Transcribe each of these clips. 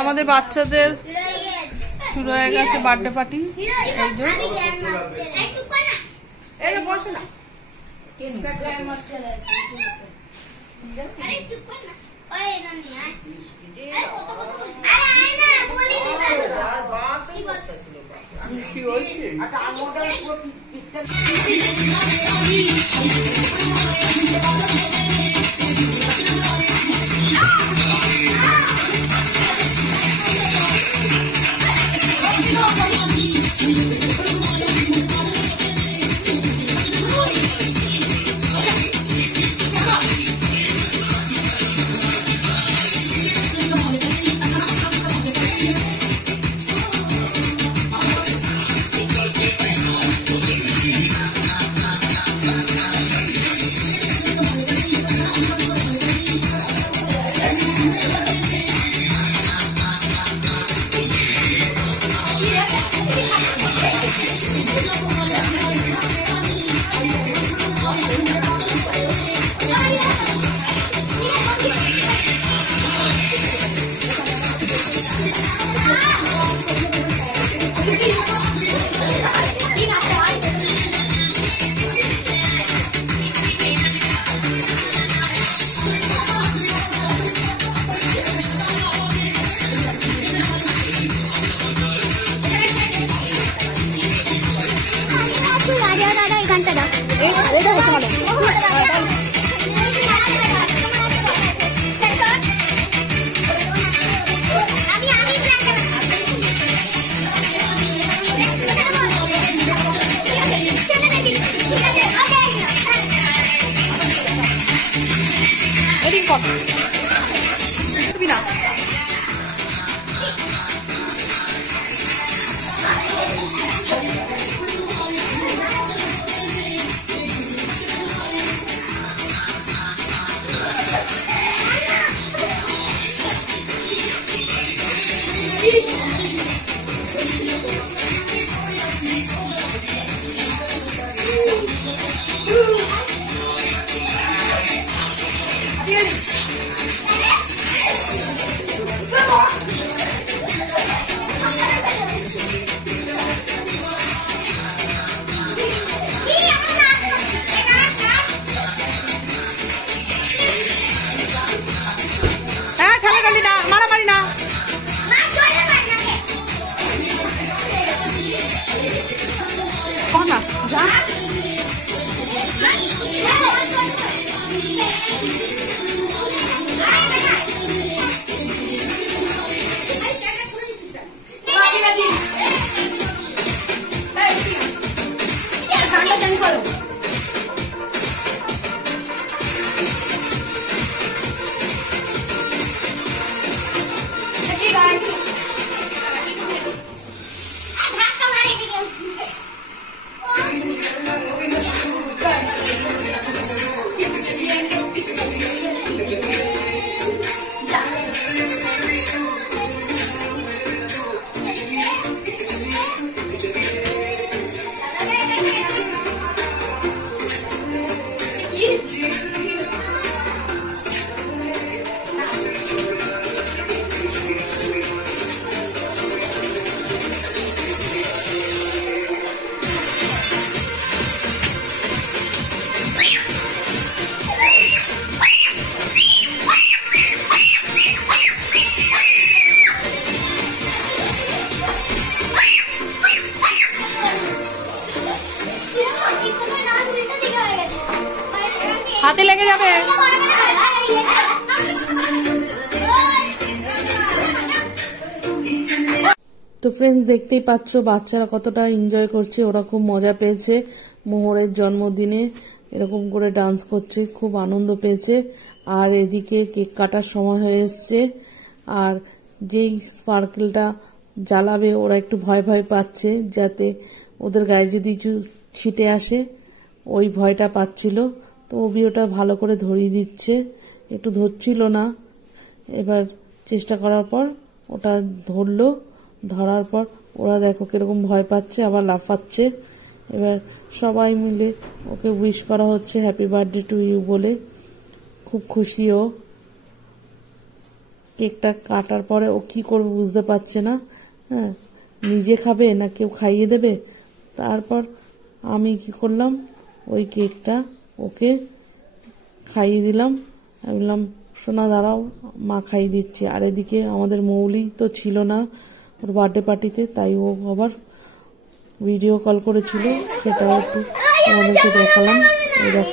আমাদের বাচ্চাদের শুরু হয়ে গেছে বার্থডে পার্টি। এই যে বসো না, হাতে লেগে যাবে। তো ফ্রেন্ডস, দেখতেই পাচ্ছ বাচ্চারা কতটা এনজয় করছে, ওরা খুব মজা পেয়েছে মোহরের জন্মদিনে, এরকম করে ডান্স করছে, খুব আনন্দ পেয়েছে। আর এদিকে কেক কাটার সময় হয়ে এসছে, আর যেই স্পার্কেলটা জ্বালাবে ওরা একটু ভয় ভয় পাচ্ছে, যাতে ওদের গায়ে যদি কিছু ছিটে আসে, ওই ভয়টা পাচ্ছিল। তো অভি ওটা ভালো করে ধরিয়ে দিচ্ছে, একটু ধরছিল না, এবার চেষ্টা করার পর ওটা ধরলো। ধরার পর ওরা দেখো কিরকম ভয় পাচ্ছে, আবার লাফাচ্ছে। এবার সবাই মিলে ওকে উইশ করা হচ্ছে হ্যাপি বার্থডে টু ইউ বলে, খুব খুশি ও। কেকটা কাটার পরে ও কি করবে বুঝতে পারছে না। হ্যাঁ, নিজে খাবে না কেউ খাইয়ে দেবে। তারপর আমি কি করলাম, ওই কেকটা ওকে খাইয়ে দিলাম। আমি বললাম সোনা দাঁড়াও, মা খাইয়ে দিচ্ছে। আর এদিকে আমাদের মৌলি তো ছিল না ওর বার্থডে পার্টিতে, তাই ও আবার ভিডিও কল করেছিল, সেটাও একটু আমাদেরকে দেখালাম। এই দেখো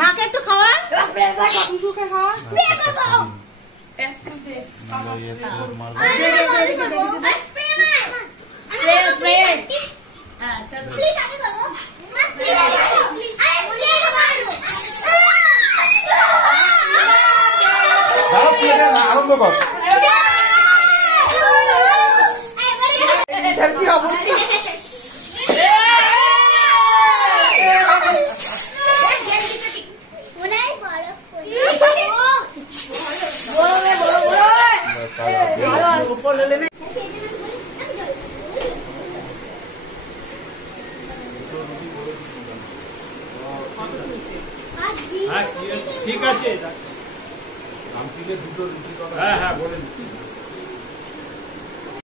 মাকে একটু খাওয়া আরম্ভ কর। ঠিক আছে, হ্যাঁ হ্যাঁ বলেন।